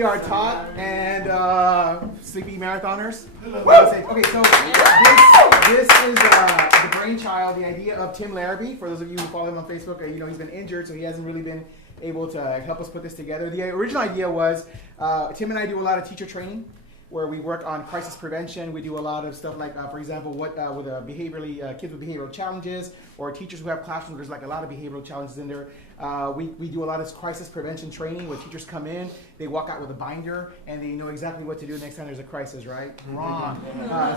we are Todd and Sleepy Marathoners. Okay, so this is the brainchild, the idea of Tim Larrabee. For those of you who follow him on Facebook, you know he's been injured, so he hasn't really been able to help us put this together. The original idea was Tim and I do a lot of teacher training, where we work on crisis prevention. We do a lot of stuff like, for example, what with behaviorally kids with behavioral challenges, or teachers who have classrooms. There's like a lot of behavioral challenges in there. We do a lot of crisis prevention training where teachers come in, they walk out with a binder, and they know exactly what to do next time there's a crisis, right? Wrong.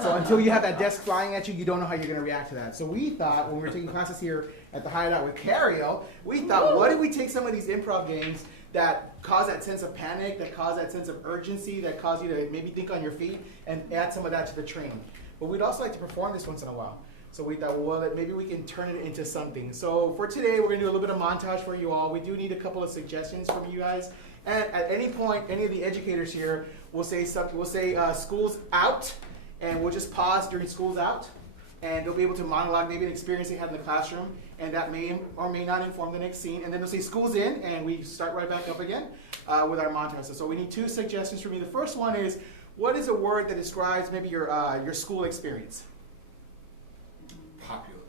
So until you have that desk flying at you, you don't know how you're going to react to that. So we thought, when we were taking classes here at the Hideout with Cario, we thought, what if we take some of these improv games that cause that sense of panic, that cause that sense of urgency, that cause you to maybe think on your feet, and add some of that to the training. But we'd also like to perform this once in a while. So we thought, well, maybe we can turn it into something. So for today, we're gonna do a little bit of montage for you all. We do need a couple of suggestions from you guys. And at any point, any of the educators here will say something. We'll say school's out, and we'll just pause during school's out. And they'll be able to monologue maybe an experience they had in the classroom, and that may or may not inform the next scene. And then they'll say school's in, and we start right back up again with our montage. So we need two suggestions from you. The first one is, what is a word that describes maybe your school experience? Popular.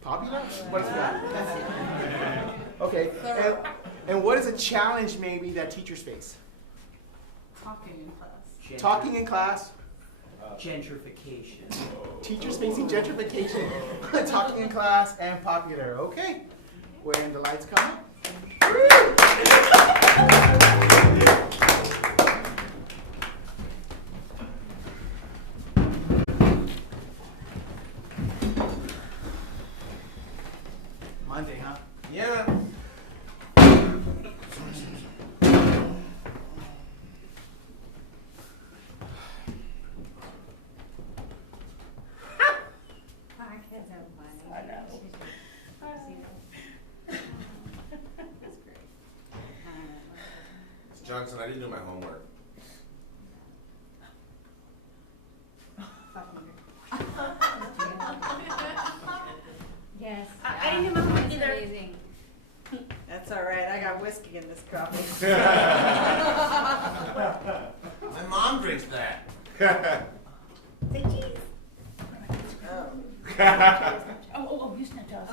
Popular? What is that? Okay. And what is a challenge maybe that teachers face? Talking in class. Talking in class. Gentrification. Teachers facing gentrification. Talking in class and popular. Okay. When the lights come up. Monday, huh? Yeah. Johnson, I didn't do my homework. Yes. I didn't do my homework either. Amazing. That's all right. I got whiskey in this cup. My mom drinks that. Say cheese. Oh. You snapped out.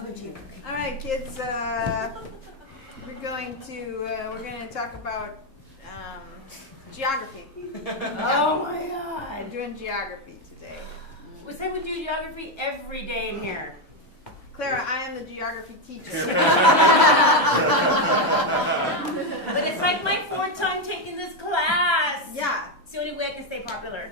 All right, kids. We're going to talk about geography. Oh my God. I'm doing geography today. We say we do geography every day in here. Clara, I am the geography teacher. But it's like my fourth time taking this class. Yeah. It's the only way I can stay popular.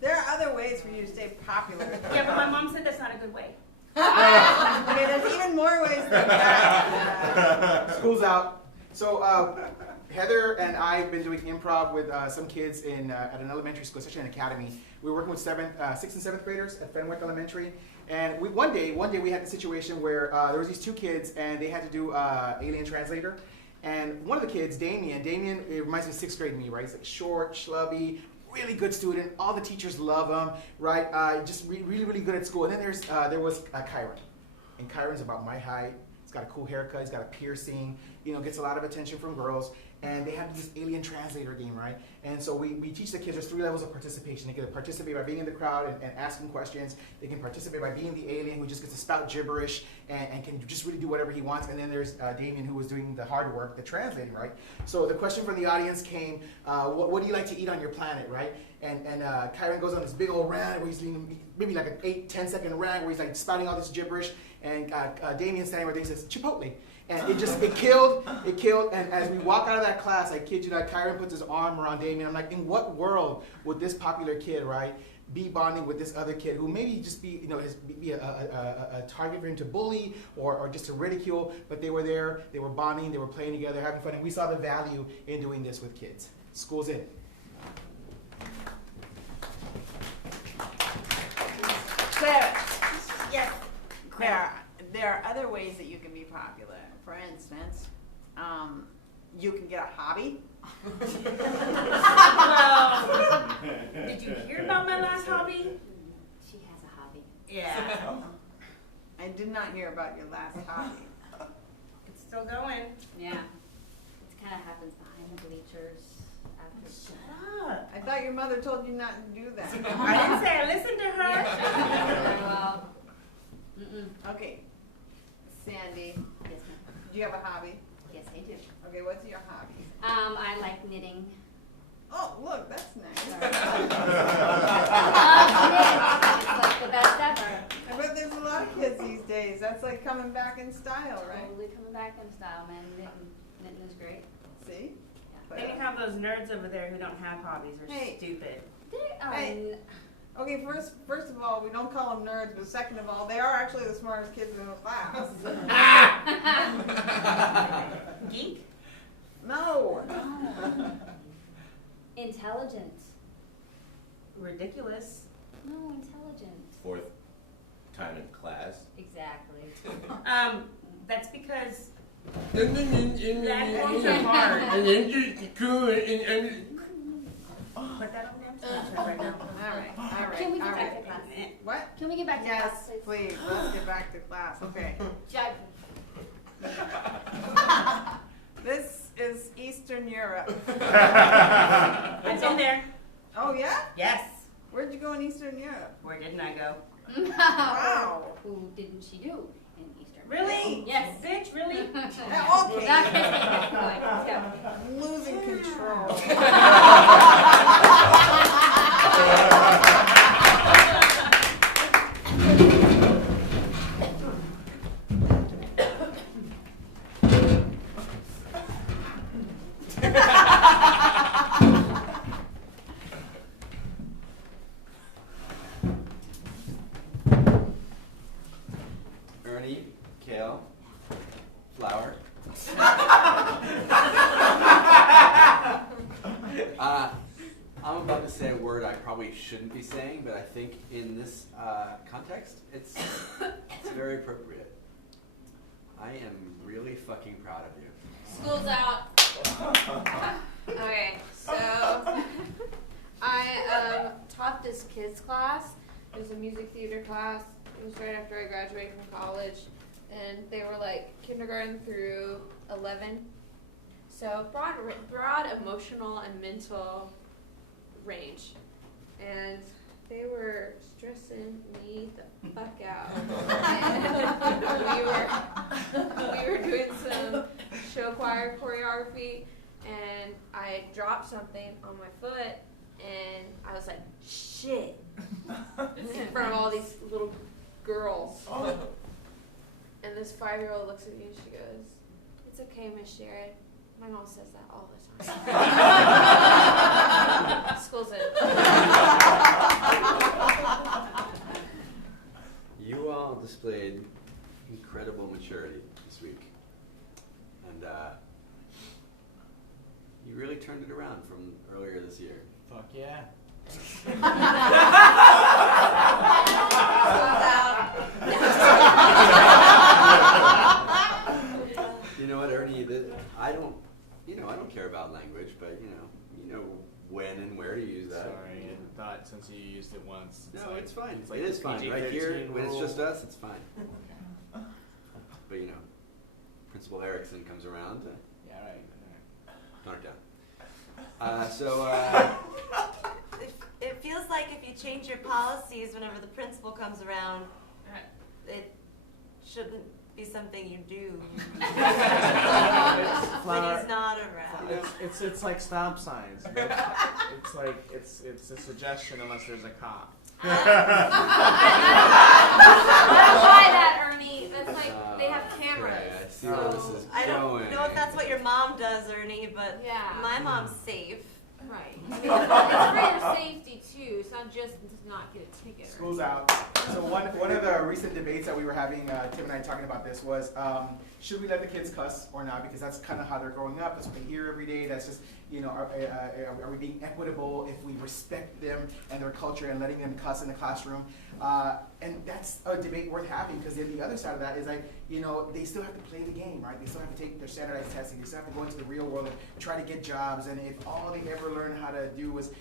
There are other ways for you to stay popular. Yeah, but my mom said that's not a good way. Okay, there's even more ways than that. School's out. So Heather and I have been doing improv with some kids at an elementary school, especially an academy. We were working with 6th and 7th graders at Fenwick Elementary. And one day we had the situation where there was these two kids, and they had to do alien translator. And one of the kids, Damien, it reminds me of 6th grade me, right? He's like short, schlubby, really good student. All the teachers love him, right? Just really, really good at school. And then there was Kyron. And Kyron's about my height. He's got a cool haircut. He's got a piercing. You know, gets a lot of attention from girls. And they have this alien translator game, right? And so we teach the kids there's 3 levels of participation. They can participate by being in the crowd and asking questions. They can participate by being the alien who just gets to spout gibberish and can just really do whatever he wants. And then there's Damien, who was doing the hard work, the translating, right? So the question from the audience came, what do you like to eat on your planet, right? And Kyron goes on this big old rant where he's leading maybe like an 8-10 second rant where he's like spouting all this gibberish. And Damien's standing there and he says, Chipotle. And it killed. And as we walk out of that class, I kid you not, Kyron puts his arm around Damien. I'm like, in what world would this popular kid, right, be bonding with this other kid who maybe just be, you know, be a target for him to bully or just to ridicule? But they were there, they were bonding, they were playing together, having fun, and we saw the value in doing this with kids. School's in. Clara. Yes. Clara, there are other ways that you can be popular. For instance, you can get a hobby. Well, did you hear about my last hobby? She has a hobby. Yeah. I did not hear about your last hobby. It's still going. Yeah. It's kind of happens behind the bleachers after. Shut up. I thought your mother told you not to do that. I didn't say I listened to her. Very well. Mm-mm. Okay, Sandy, Yes, ma'am. do you have a hobby? Yes, I do. Okay, what's your hobby? I like knitting. Oh, look, that's nice. It's like the best ever. I bet there's a lot of kids these days. That's like coming back in style, right? Totally coming back in style, man. Knitting is great. See? Then you have those nerds over there who don't have hobbies or Hey. stupid. Hey. Okay, first of all, we don't call them nerds, but second of all, they are actually the smartest kids in the class. Geek? No. Intelligent. Ridiculous. No, intelligent. Fourth time in class. Exactly. That's because And platforms are hard. Put that on them right now. All right, Can we all get back right. to class? What? Can we get back to class, Yes, please? please, let's get back to class, okay. Jive. This is Eastern Europe. I've been there. Oh, yeah? Yes. Where'd you go in Eastern Europe? Where didn't I go? Wow. Who didn't she do in Eastern? Really? Yes. Bitch, really? Yeah, We're okay. not gonna take this point. Let's go. I'm losing control. Ernie, kale, flour. I'm about to say a word I probably shouldn't be saying, but I think in this context, it's very appropriate. I am really fucking proud of you. School's out. Okay, so I taught this kids class. It was a music theater class. It was right after I graduated from college, and they were like kindergarten through 11. So broad emotional and mental range, and they were stressing me the fuck out. And we were doing some show choir choreography, and I dropped something on my foot, and I was like, shit, in front of all these little girls. And this 5-year-old looks at me and she goes, "It's okay, Miss Sharon. My mom says that all the time." School's in. You all displayed incredible maturity this week. And you really turned it around from earlier this year. Fuck yeah. You know what, Ernie? I don't care about language, but you know when and where to use that. Sorry, I thought since you used it once. No, it's fine. It's like it is the fine. Right PG-13 here, when it's rule. just us, it's fine. But Principal Erickson comes around. Yeah, right. Tone it down. It feels like if you change your policies whenever the principal comes around, it shouldn't be something you do when he's not around. It's like stop signs. It's like it's a suggestion unless there's a cop. I don't buy that, Ernie. That's like, they have cameras. Okay, I see where this is I don't going. know if that's what your mom does, Ernie, but Yeah. my mom's safe. Right. I mean, it's for your safety, too. It's not just to not get a ticket. School's out. So one of the recent debates that we were having, Tim and I talking about this was, should we let the kids cuss or not? Because that's kind of how they're growing up. That's what they hear every day. That's just, are we being equitable if we respect them and their culture and letting them cuss in the classroom? And that's a debate worth having, because then the other side of that is they still have to play the game, right? They still have to take their standardized testing. They still have to go into the real world and try to get jobs. And if all they ever learned how to do was,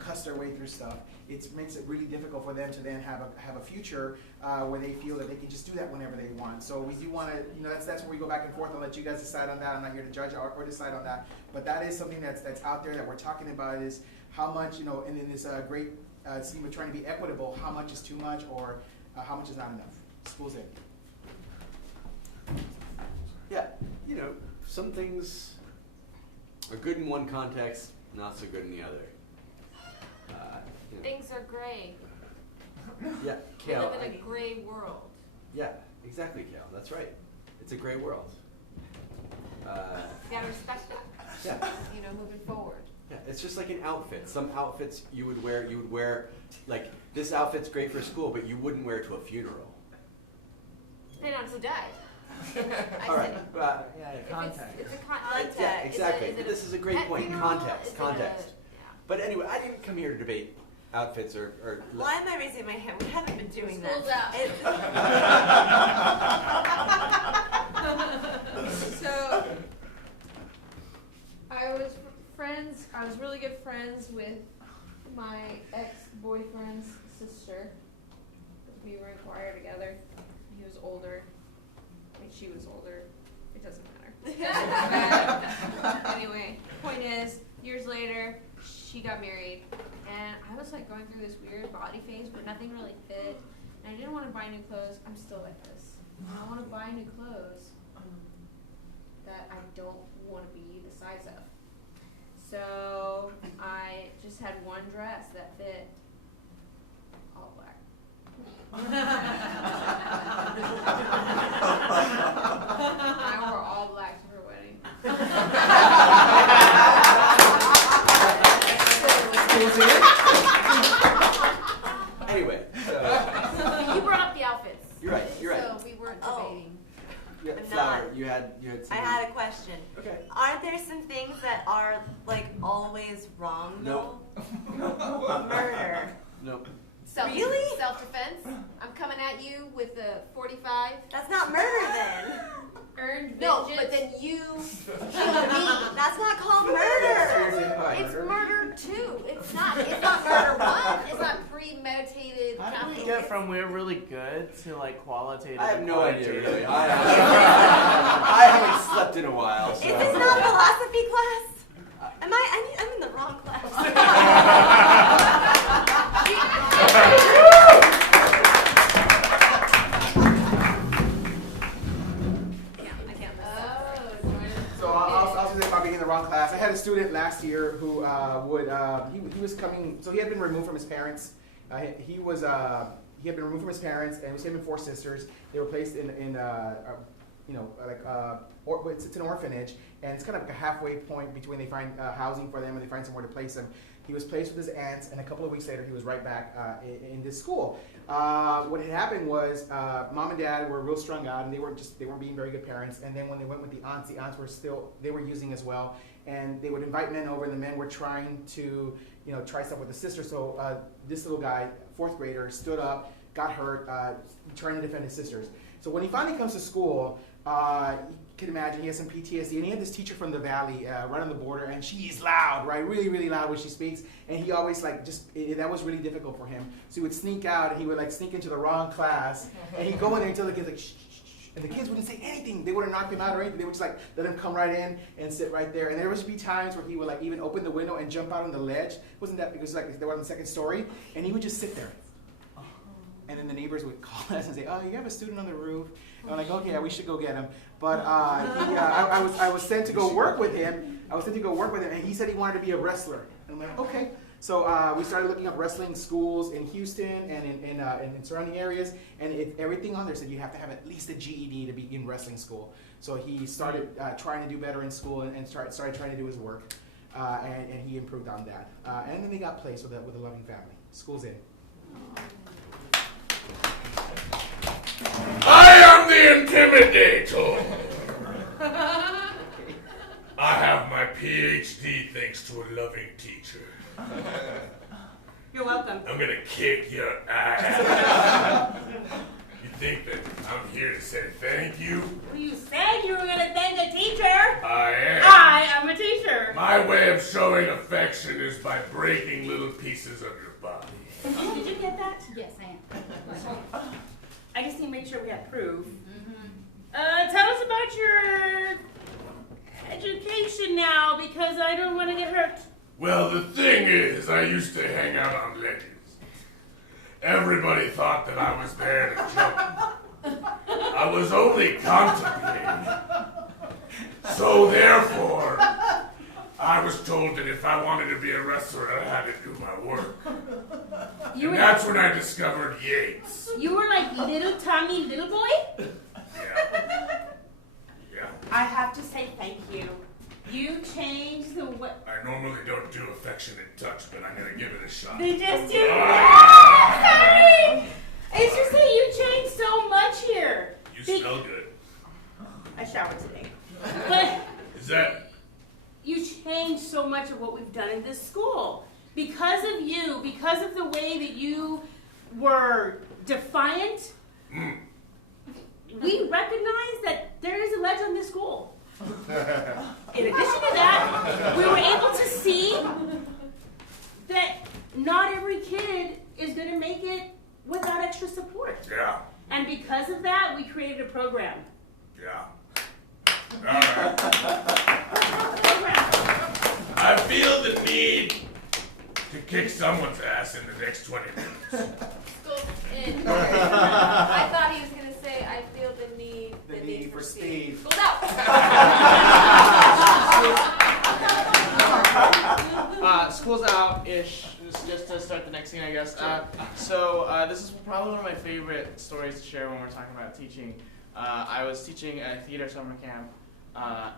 cuss their way through stuff, it makes it really difficult for them to then have a future where they feel that they can just do that whenever they want. So we do want to, that's where we go back and forth. I'll let you guys decide on that. I'm not here to judge or decide on that. But that is something that's out there that we're talking about, is how much, and in this great scheme of trying to be equitable, how much is too much or how much is not enough. School's in. Yeah, some things are good in one context, not so good in the other. Things are gray. Yeah, We Kale. live in a gray world. Yeah, exactly, Kale. That's right. It's a gray world. You gotta respect that. Yeah. Moving forward. Yeah, it's just like an outfit. Some outfits you would wear, like, this outfit's great for school, but you wouldn't wear it to a funeral. Depending on who died. All right. Context. It's a Context. Yeah, exactly. Is it This is a great at point. funeral? Context. Is it Context. yeah. But anyway, I didn't come here to debate outfits or Why am I raising my hand? We haven't been doing School's that. out. So I was really good friends with my ex-boyfriend's sister. We were in choir together. He was older. She was older. It doesn't matter. Anyway, point is, years later, she got married, and I was like going through this weird body phase where nothing really fit, and I didn't want to buy new clothes. I'm still like this. I want to buy new clothes that I don't want to be the size of. So I just had one dress that fit all black. I wore all black to her wedding. Anyway, so You brought up the outfits. you're right. You're right. So we weren't Oh. debating. Yeah, I'm Flower, not. you had I some. had a question. Okay. Aren't there some things that are like always wrong No. though? Murder. No. Really? Self-defense. I'm coming at you with a 45. That's not murder then. Earned vengeance. No, but then you Killed me. That's not called murder. it's murder too. It's not murder one. It's not premeditated. How did we get from we're really good to like qualitative? I have and no idea, quantitative? really. I haven't slept in a while. So. Is this not philosophy class? I'm in the wrong class. I can't listen. So I'll say about being in the wrong class. I had a student last year who he was coming. So he had been removed from his parents. He had been removed from his parents, and it was him and 4 sisters. They were placed in it's an orphanage, and it's kind of like a halfway point between they find housing for them and they find somewhere to place him. He was placed with his aunts, and a couple of weeks later, he was right back in this school. What had happened was mom and dad were real strung out, and they weren't being very good parents. And then when they went with the aunts were using as well, and they would invite men over, and the men were trying to try stuff with the sister. So this little guy, 4th grader, stood up, got hurt, trying to defend his sisters. So when he finally comes to school, you can imagine he has some PTSD, and he had this teacher from the valley right on the border, and she's loud, right, really, really loud when she speaks, and he always that was really difficult for him. So he would sneak out, and he would sneak into the wrong class, and he'd go in there and tell the kids shh, shh, shh, and the kids wouldn't say anything. They wouldn't knock him out or anything. They would just let him come right in and sit right there. And there would be times where he would even open the window and jump out on the ledge. It wasn't that because they were on the 2nd story, and he would just sit there. And then the neighbors would call us and say, "Oh, you have a student on the roof." And I'm like, "Okay, yeah, we should go get him." But I was sent to go work with him. And he said he wanted to be a wrestler. And I'm like, "Okay." So we started looking up wrestling schools in Houston and in surrounding areas. And everything on there said you have to have at least a GED to be in wrestling school. So he started trying to do better in school and started trying to do his work. And he improved on that. And then they got placed with a loving family. School's in. I am the Intimidator. I have my PhD thanks to a loving teacher. You're welcome. I'm gonna kick your ass. You think that I'm here to say thank you? Well, you said you were going to thank a teacher. I am. I am a teacher. My My way of showing affection is by breaking little pieces of your body. Did you get that? Yes, I am. I just need to make sure we have proof. Tell us about your education now, because I don't want to get hurt. Well, the thing is, I used to hang out on ledges. Everybody thought that I was there to joke. I was only contemplating. So therefore, I was told that if I wanted to be a wrestler, I had to do my work. And that's when I discovered Yates. You were like little Tommy, little boy? Yeah. I have to say thank you. You changed the way. I normally don't do affectionate touch, but I'm gonna give it a shot. They just did. Sorry! It's just that you changed so much here. You smell good. I showered today. But Is that? you changed so much of what we've done in this school. Because of you, because of the way that you were defiant, we recognize that there is a ledge on this school. In addition to that, we were able to see that not every kid is going to make it without extra support. Yeah. And because of that, we created a program. Yeah. All right. I feel the need to kick someone's ass in the next 20 minutes. School's in. Okay. I thought he was going to say, I feel the need for speed. School's out. School's out-ish. Just to start the next scene, I guess. This is probably one of my favorite stories to share when we're talking about teaching. I was teaching at a theater summer camp,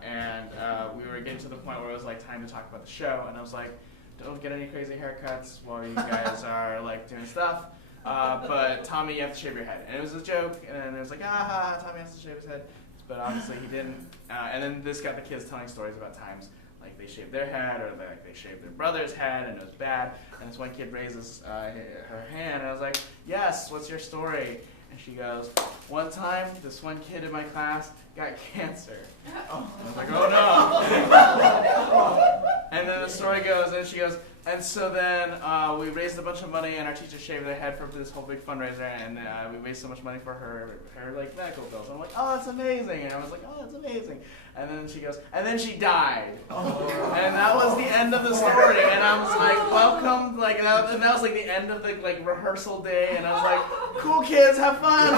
and we were getting to the point where it was like time to talk about the show, and I was like, don't get any crazy haircuts while you guys are like doing stuff. But Tommy, you have to shave your head. And it was a joke, and then it was like, Tommy has to shave his head. But obviously he didn't. And then this got the kids telling stories about times like they shaved their head, or like they shaved their brother's head, and it was bad. And this one kid raises her hand, and I was like, yes, what's your story? And she goes, one time, this one kid in my class got cancer. I was like, oh no. And then the story goes, and she goes, and so then we raised a bunch of money, and our teacher shaved their head for this whole big fundraiser, and we raised so much money for her like medical bills. And I'm like, oh, that's amazing. And I was like, oh, that's amazing. And then she goes, and then she died. And that was the end of the story. And I was like, welcome, and that was like the end of the like rehearsal day. And I was like, cool kids, have fun.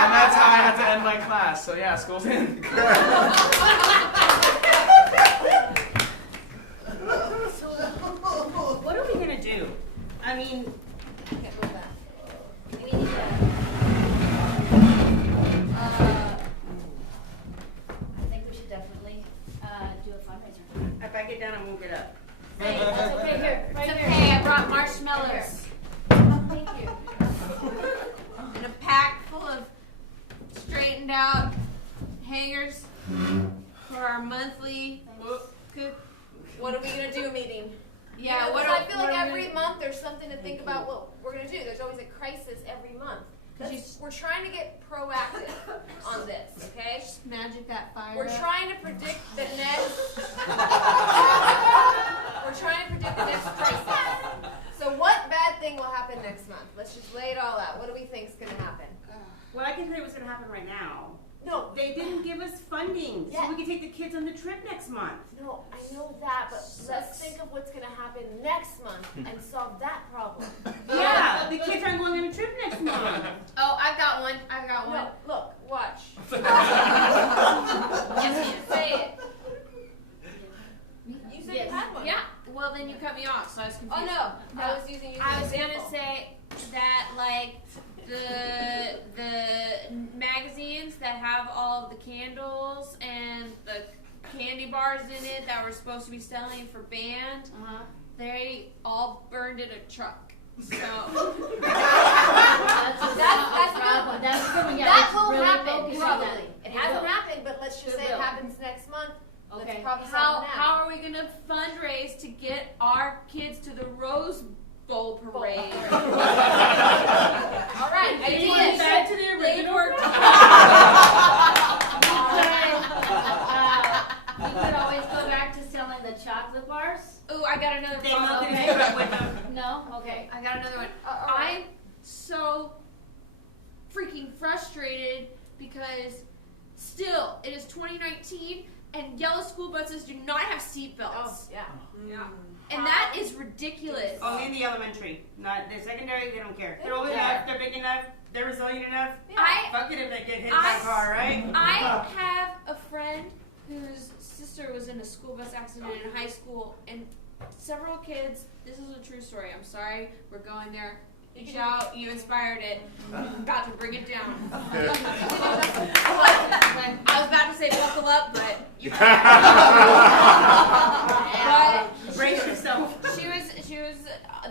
And that's how I had to end my class. So yeah, school's in. What are we going to do? I mean, We need to, I think we should definitely do a fundraiser. if I get down, I won't get up. Hey, that's okay. Here, right It's here. okay, I brought marshmallows. Thank you. And a pack full of straightened out hangers for our monthly what are we gonna do meeting. Yeah, what I feel like what are we every gonna- month there's something to think about what we're going to do. There's always a crisis every month. We're trying to get proactive on this, okay? Just magic that fire. We're trying to predict the next. We're trying to predict the next crisis. So what bad thing will happen next month? Let's just lay it all out. What do we think is going to happen? Well, I can tell you what's going to happen right now. No, They didn't give us funding, Yeah. so we can take the kids on the trip next month. no, I know that, but let's think of what's going to happen next month and solve that problem. Yeah, the kids aren't going on a trip next month. Oh, I've got one. No, look, watch. Say it. You said you had one. Yeah. Well, then you cut me off, so I was confused. Oh no, I was using you. I as was an gonna example. say that like the magazines that have all of the candles and the candy bars in it that were supposed to be selling for band, they all burned in a truck. So That's good. That will happen probably. It hasn't happened, but let's just say it happens next month. okay, Let's probably how solve it now. how are we gonna fundraise to get our kids to the Rose Bowl parade? All right, Anyone ideas. back to the original? We could always go Milk bars? Ooh, I got another They follow-up. milk it into that window. No? Okay, I got another one. all right. I'm so freaking frustrated because still, it is 2019 and yellow school buses do not have seatbelts. Yeah. And that is ridiculous. Only in the elementary. Not the secondary, they don't care. They're old don't enough, care. they're big enough, they're resilient enough. Fuck it if they get hit by I- a car, right? I have a friend whose sister was in a school bus accident in high school, and several kids. This is a true story. I'm sorry, we're going there. You shout, you inspired it. Got to bring it down. I was about to say buckle up, but you. But Brace yourself. she was.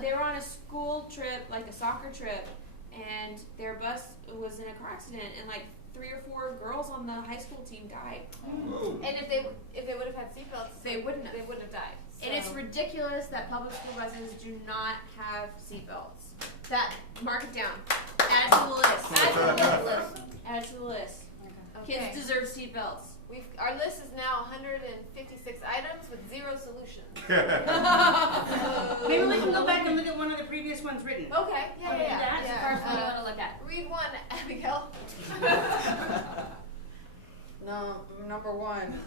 They were on a school trip, like a soccer trip, and their bus was in a car accident, and like 3 or 4 girls on the high school team died. And if they would have had seatbelts, They wouldn't have. They wouldn't have died. And it's So- ridiculous that public school buses do not have seatbelts. That mark it down. Add it to the list. Add it to the list. Add it to the list. Okay. Kids deserve seatbelts. Our list is now 156 items with 0 solutions. Maybe we can go back and look at one of the previous ones written. Okay. Yeah. Okay, that's the first one you want to look at. Read one, Abigail. No, number 1.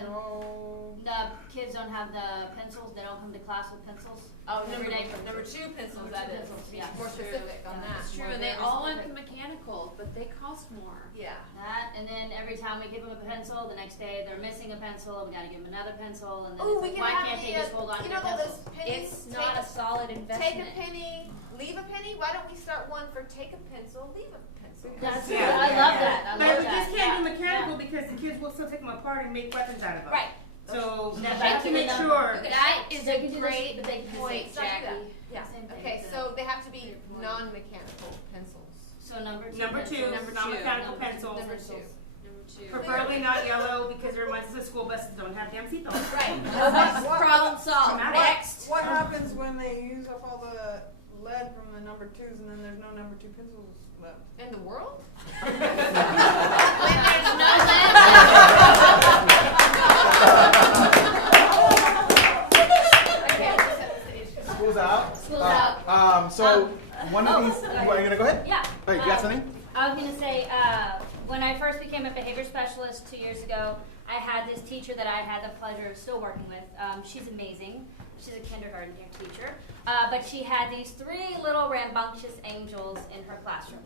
No. The kids don't have the pencils. They don't come to class with pencils. Oh, Every day. number 2 pencils. Number That two is pencils, yeah. more specific on that. It's true, More and they very all went specific. mechanical, but they cost more. Yeah. That, and then every time we give them a pencil, the next day they're missing a pencil. We got to give them another pencil, and then Ooh, it's we like, can why have can't they the, just hold on to you their know pencils? those pennies? It's not a solid investment. Take a penny, leave a penny. Why don't we start one for take a pencil, leave a pencil? That's Yeah, I love that. I But love we that. just can't do Yeah, mechanical because the kids will still take them apart and make weapons out of them. Right. So That's we have to make actually sure. That is They a can do this, great but they can do point, this. Jackie. Yeah. Same thing Okay, with so they have to be non-mechanical pencils. So number 2. Number 2, pencils. non-mechanical pencils. Number 2. Number 2. Preferably not yellow because it reminds us that school buses don't have damn seatbelts. Right. Problem solved. Dramatic. Next. What happens when they use up all the lead from the number 2s and then there's no number 2 pencils left? In the world? When there's no lead. School's out. School's out. So one of these. sorry. Are you gonna go ahead? Yeah. All right, you got something? I was going to say, when I first became a behavior specialist 2 years ago, I had this teacher that I had the pleasure of still working with. She's amazing. She's a kindergarten teacher. But she had these 3 little rambunctious angels in her classroom.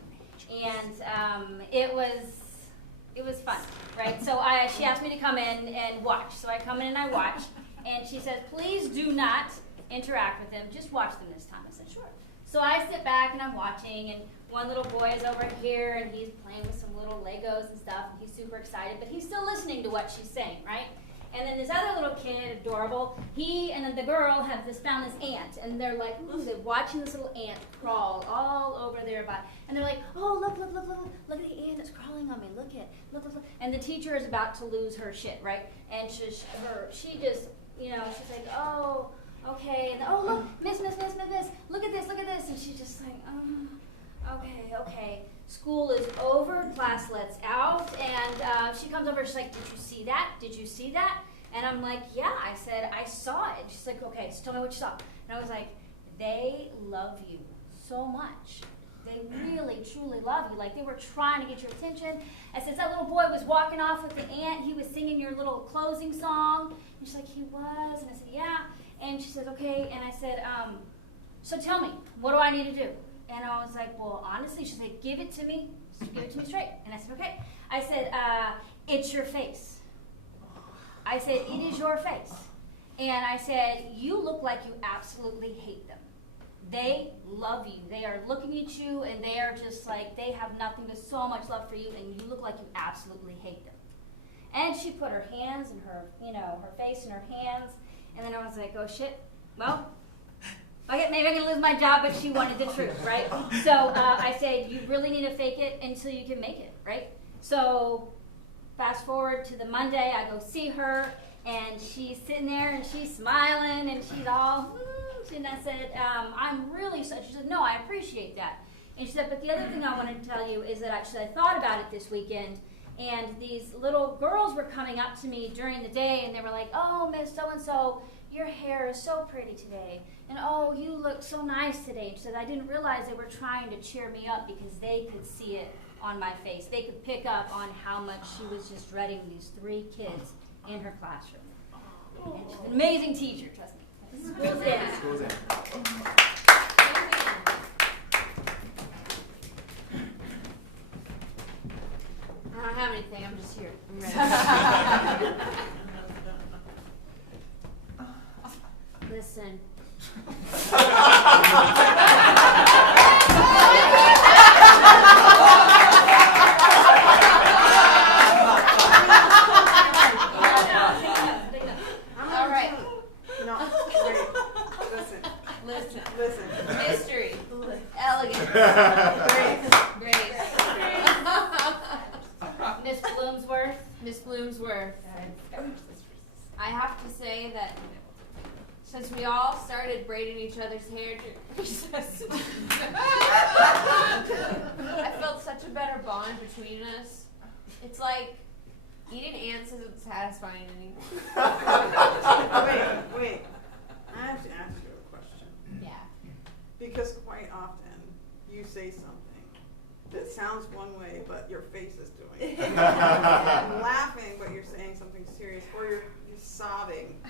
And it was fun, right? So she asked me to come in and watch. So I come in and I watch. And she says, please do not interact with them. Just watch them this time. I said, sure. So I sit back and I'm watching, and one little boy is over here, and he's playing with some little Legos and stuff, and he's super excited, but he's still listening to what she's saying, right? And then this other little kid, adorable, he and then the girl have found this ant, and they're like, ooh, they're watching this little ant crawl all over their body. And they're like, oh, look at the ant, it's crawling on me, look. And the teacher is about to lose her shit, right? And she just, she's like, oh, okay, and oh, look, miss, look at this, and she's just like, okay, school is over, class lets out, and she comes over, she's like, did you see that? And I'm like, yeah, I said, I saw it. She's like, okay, so tell me what you saw. And I was like, they love you so much. They really, truly love you. Like, they were trying to get your attention. I said, that little boy was walking off with the ant, he was singing your little closing song. And she's like, he was? And I said, yeah. And she said, okay. And I said, so tell me, what do I need to do? And I was like, well, honestly, she said, give it to me. Give it to me straight. And I said, okay. I said, it's your face. I said, it is your face. And I said, you look like you absolutely hate them. They love you. They are looking at you, and they are just like, they have nothing but so much love for you, and you look like you absolutely hate them. And she put her hands and her, her face in her hands. And then I was like, oh, shit. Well, okay, maybe I'm going to lose my job, but she wanted the truth, right? So I said, you really need to fake it until you can make it, right? So fast forward to the Monday, I go see her, and she's sitting there, and she's smiling, and she's all, and I said, I'm really sorry. She said, no, I appreciate that. And she said, but the other thing I wanted to tell you is that actually I thought about it this weekend, And these little girls were coming up to me during the day, and they were like, "Oh, Miss So-and-so, your hair is so pretty today. And oh, you look so nice today." She said, "I didn't realize they were trying to cheer me up because they could see it on my face. They could pick up on how much she was just dreading these 3 kids in her classroom." And she's an amazing teacher, trust me. School's in. School's in. I don't have anything. I'm just here. I'm ready. Listen. All right. No, wait. Listen. Listen. History. Elegance. Grace. Miss Bloomsworth. Miss Bloomsworth. I have to say that since we all started braiding each other's hair during recess, I felt such a better bond between us. It's like eating ants isn't satisfying anymore. Wait. I have to ask you a question. Yeah. Because quite often you say something that sounds one way, but your face is doing it. I'm laughing, but you're saying something serious, or you're sobbing.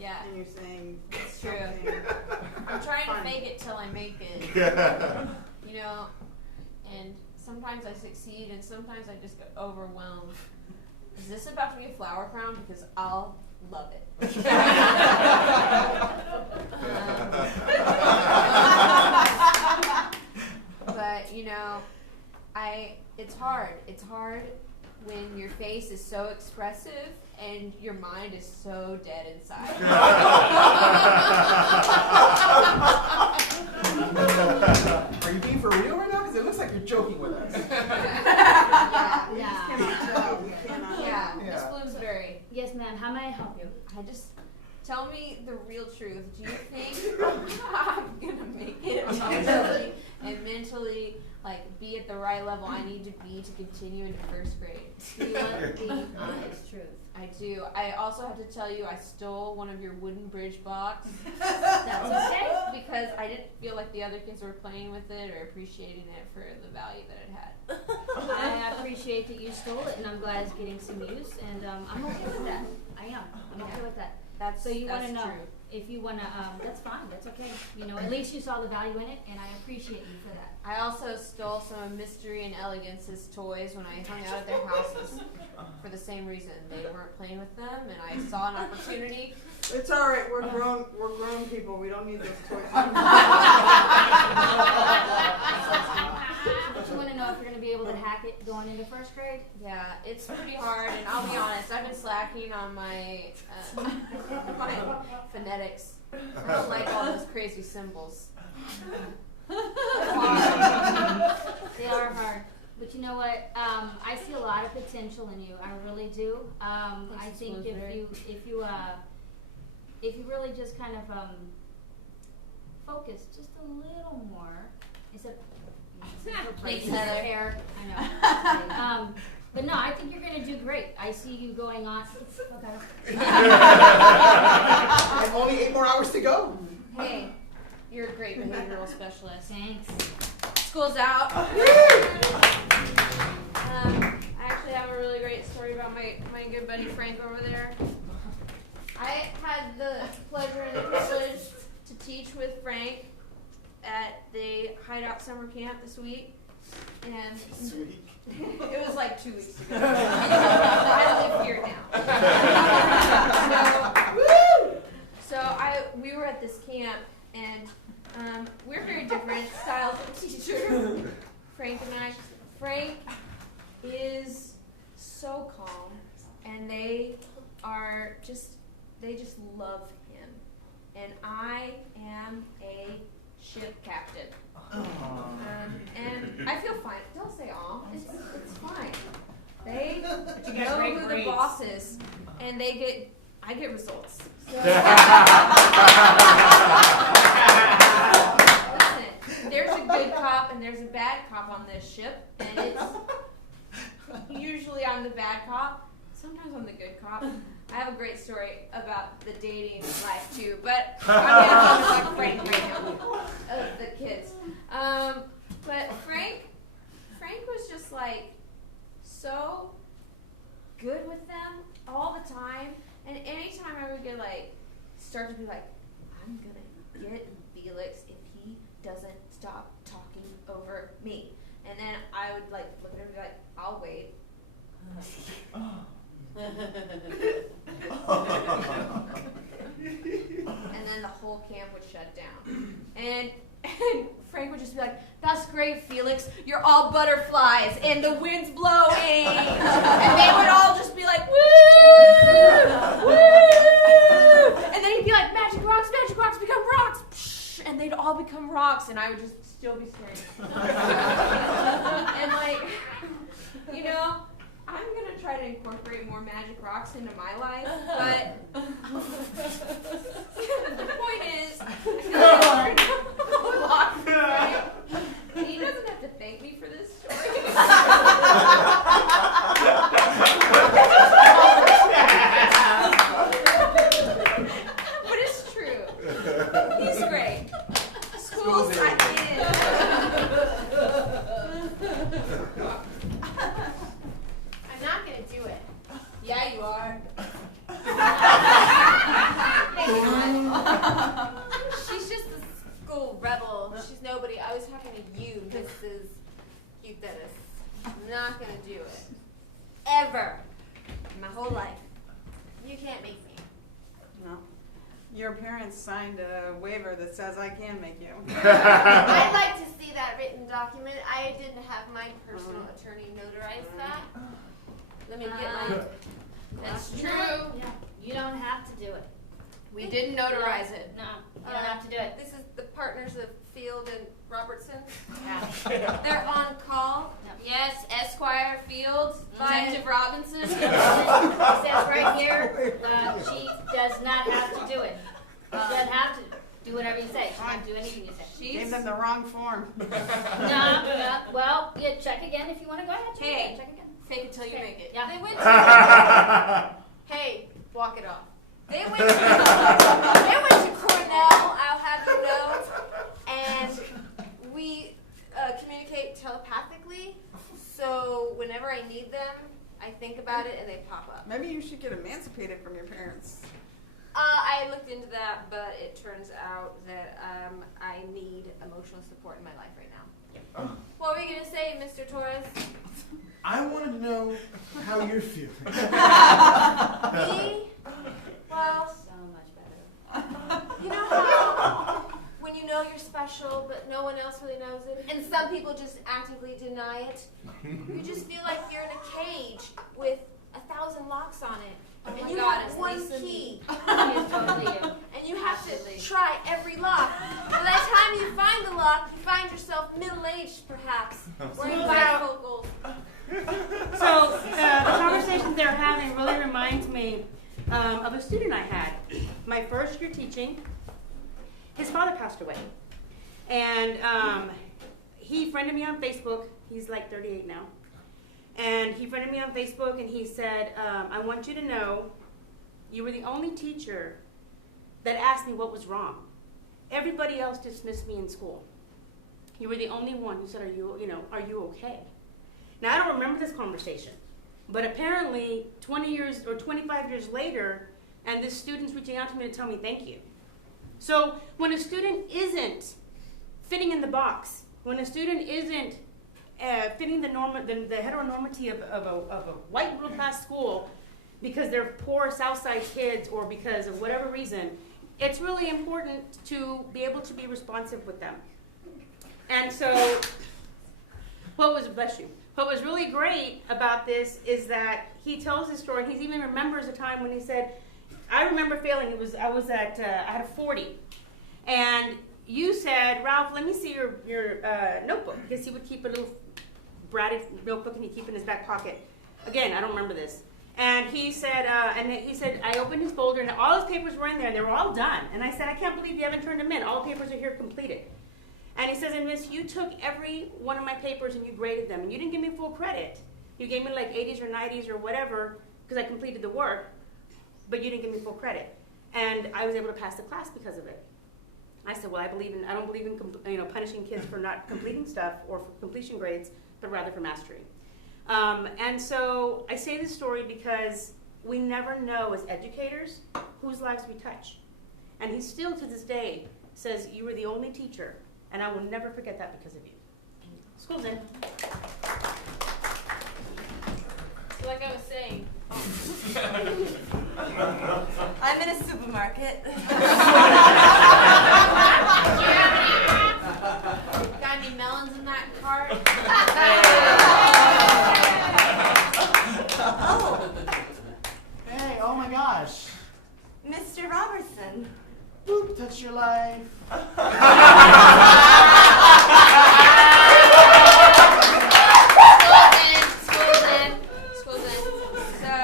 Yeah. And you're saying It's true. something I'm trying to funny. fake it till I make it. You know, and sometimes I succeed and sometimes I just get overwhelmed. Is this about to be a flower crown? Because I'll love it. But you know, it's hard. It's hard when your face is so expressive and your mind is so dead inside. Are you being for real right now? Because it looks like you're joking with us. We just cannot tell. We cannot. Yeah, Yeah. Miss Bloomsbury, Yes, ma'am. How may I help you? I just tell me the real truth. Do you think I'm gonna make it mentally, like be at the right level I need to be to continue into first grade? Do you want the honest truth? I do. I also have to tell you I stole one of your wooden bridge blocks. That's okay. Because I didn't feel like the other kids were playing with it or appreciating it for the value that it had. I appreciate that you stole it, and I'm glad it's getting some use, and I'm okay with that. I am. I'm okay with that. So you want to know true. if you want to? That's fine. That's okay. You know, at least you saw the value in it, and I appreciate you for that. I also stole some of Mystery and Elegance's toys when I hung out at their houses for the same reason. They weren't playing with them, and I saw an opportunity. It's all right. We're grown people. We don't need those toys. But you want to know if you're going to be able to hack it going into first grade? Yeah, it's pretty hard, and I'll be honest, I've been slacking on my my phonetics. I don't like all those crazy symbols. They are hard. But you know what? I see a lot of potential in you. I really do. I think if you really just kind of focus just a little more instead of Thanks, your Heather. hair. I know. But no, I think you're going to do great. I see you going on. And only 8 more hours to go. Hey, you're a great behavioral specialist. Thanks. School's out. I actually have a really great story about my good buddy Frank over there. I had the pleasure and the privilege to teach with Frank at the Hideout Summer Camp this week. And it was like 2 weeks ago. I live here now. So we were at this camp, and we're very different styles of teacher, Frank and I. Frank is so calm, and they just love him. And I am a ship captain. And I feel fine. Don't say aw. It's fine. They know who the boss is, and I get results. So, listen, there's a good cop and there's a bad cop on this ship, and usually I I'm the bad cop. Sometimes I'm the good cop. I have a great story about the dating life too, but I'm gonna focus on Frank right now. The kids. But Frank was just like so good with them all the time, and anytime I would get like start to be like, I'm gonna get Felix if he doesn't stop talking over me, and then I would like look at him and be like, I'll wait. And then the whole camp would shut down. And Frank would just be like, that's great, Felix. You're all butterflies and the wind's blowing. And they would all just be like, woo! Woo! And then he'd be like, magic rocks become rocks. Psh! And they'd all become rocks, and I would just still be staring. And like, you know, I'm gonna try to incorporate more magic rocks into my life, but the point is, he doesn't have to thank me for this story. But it's true. He's great. School's not in. I'm not gonna do it. Yeah, you are. Maybe not. She's just a school rebel. She's nobody. I was talking to you, Mrs. Cute Dennis. I'm not gonna do it. Ever. In my whole life. You can't make me. No. Your parents signed a waiver that says I can make you. I'd like to see that written document. I didn't have my personal attorney notarize that. Let me get my... That's You true. don't- Yeah, you don't have to do it. We didn't notarize it. No, you don't have to do it. This is the partners of Field and Robertson. Yeah. They're on call. Yes, Esquire Fields, Detective Robinson. It says right here, she does not have to do it. She doesn't have to do whatever you say. She can't do anything you say. Gave them the wrong form. No, well, yeah, check again if you want to go ahead. Check Hey. again, check again. Fake it till you make it. Yeah. They went to... Hey, walk it off. They went to Cornell, I'll have you know, and we communicate telepathically, so whenever I need them, I think about it and they pop up. Maybe you should get emancipated from your parents. I looked into that, but it turns out that I need emotional support in my life right now. What were you going to say, Mr. Torres? I wanted to know how you're feeling. Me? Well, So much better. you know how when you know you're special, but no one else really knows it, and some people just actively deny it, you just feel like you're in a cage with 1,000 locks on it, Oh and my you God, have it's one Lisa key, She is totally you. and you have Absolutely. to try every lock. By the time you find the lock, you find yourself middle-aged, perhaps, wearing bifocals. So the conversation they're having really reminds me of a student I had. My first year teaching, his father passed away. And he friended me on Facebook. He's like 38 now. And he friended me on Facebook and he said, I want you to know you were the only teacher that asked me what was wrong. Everybody else dismissed me in school. You were the only one who said, are you okay? Now, I don't remember this conversation, but apparently 20 years or 25 years later, and this student's reaching out to me to tell me thank you. So when a student isn't fitting in the box, when a student isn't fitting the heteronormity of a white middle class school because they're poor Southside kids or because of whatever reason, it's really important to be able to be responsive with them. And so, what was really great about this is that he tells his story, and he even remembers a time when he said, I remember failing, I had a 40, and you said, Ralph, let me see your notebook, because he would keep a little bratted notebook and he'd keep it in his back pocket. Again, I don't remember this. And he said, I opened his folder and all his papers were in there and they were all done. And I said, I can't believe you haven't turned them in. All the papers are here completed. And he says, and Miss, you took every one of my papers and you graded them and you didn't give me full credit. You gave me like 80s or 90s or whatever because I completed the work, but you didn't give me full credit. And I was able to pass the class because of it. I said, well, I don't believe in punishing kids for not completing stuff or for completion grades, but rather for mastery. And so I say this story because we never know as educators whose lives we touch. And he still to this day says, you were the only teacher, and I will never forget that because of you. School's in. So like I was saying, I'm in a supermarket. got any melons in that cart? Oh, Hey, oh my gosh. Mr. Robertson. Boop, touch your life. School's in. School's in. So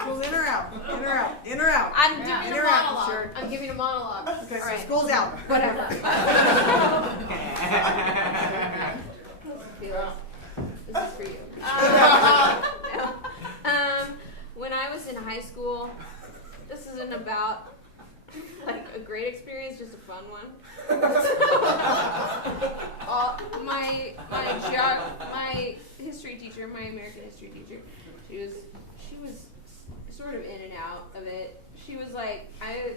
School's in or out? In or out? In or out? I'm giving In a or out, monologue. sure. I'm giving a monologue. Okay, so All right. school's out. Whatever. Felix, this is for you. When I was in high school, this isn't about like a great experience, just a fun one. My history teacher, my American history teacher, she was sort of in and out of it. She was like, I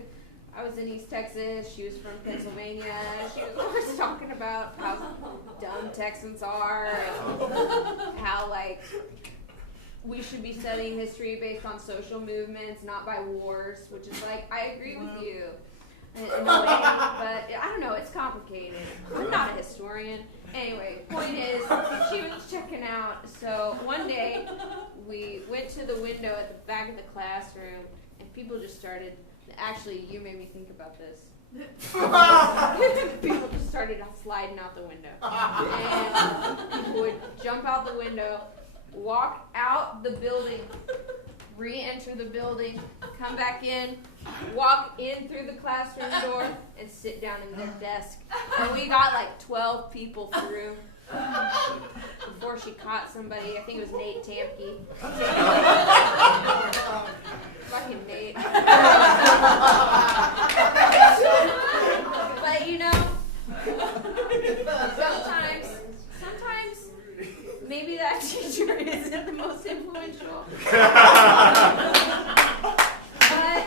was in East Texas, she was from Pennsylvania, she was always talking about how dumb Texans are, and how like we should be studying history based on social movements, not by wars, which is like, I agree with you in a way, but I don't know, it's complicated. I'm not a historian. Anyway, point is, she was checking out, so one day we went to the window at the back of the classroom, and people just started, actually, you made me think about this. People just started sliding out the window. And people would jump out the window, walk out the building, re-enter the building, come back in, walk in through the classroom door, and sit down in their desk. And we got like 12 people through before she caught somebody. I think it was Nate Tamke. Fucking Nate. But you know, sometimes maybe that teacher isn't the most influential. But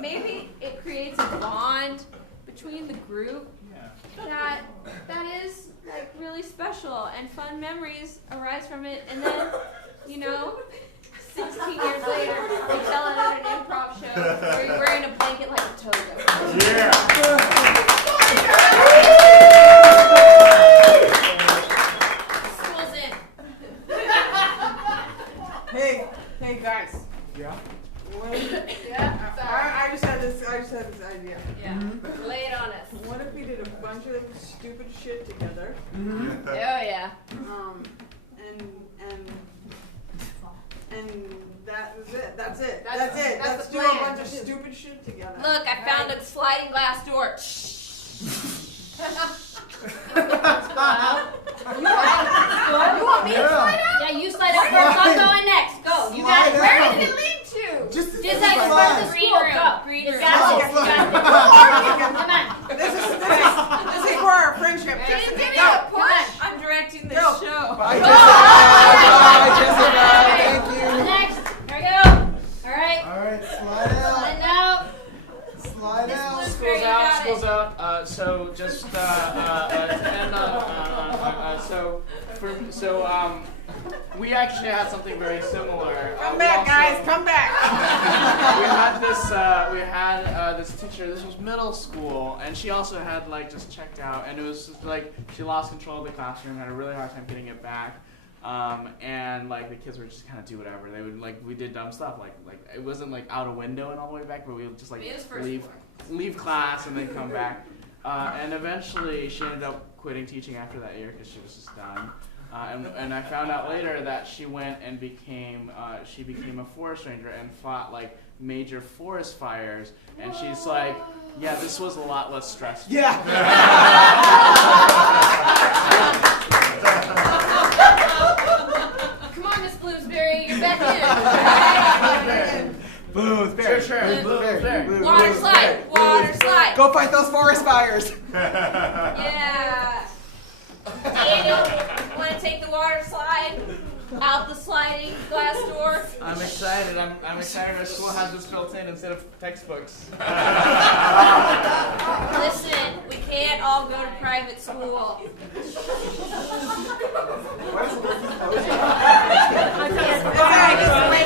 maybe it creates a bond between the group that is like really special, and fun memories arise from it. And then, you know, 16 years later, we tell it at an improv show where you're wearing a blanket like a toga. Yeah. School's in. Hey guys. Yeah? I just had this idea. Yeah. Lay it on us. What if we did a bunch of stupid shit together? Oh yeah. And that was it. That's it. That's That's it. the Let's do a plan. bunch of stupid shit together. Look, I found a sliding glass door. You want me to slide out? Yeah, you slide out first. I'm going next. Go. You got it. Where does it lead to? Just Just like the front of the Green school. room. Go. Green You room. got this. You got this. Come on. This is for our friendship. You didn't give me Go. a push. I'm directing this Go. show. Bye, Jessica. Bye, Jessica. Thank you. Next. Here we go. All right. All right, slide out. Slide out. Slide out. School's out, school's out. So just we actually had something very similar. Come We back, also- guys. Come back. we had this teacher. This was middle school, and she also had like just checked out, and it was just, like she lost control of the classroom, had a really hard time getting it back. And like the kids would just kind of do whatever. They would we did dumb stuff like it wasn't like out a window and all the way back, but we would just like It was first leave class and then come back. And eventually she ended up quitting teaching after that year because she was just done. And I found out later that she went and became a forest ranger and fought like major forest fires. And she's like, yeah, this was a lot less stressful. Yeah. Water slide. Water slide. Go fight those forest fires. Yeah. Daniel, want to take the water slide out the sliding glass door? I'm excited. I'm excited our school has this built in instead of textbooks. Listen, we can't all go to private school. Why is it working? Yes,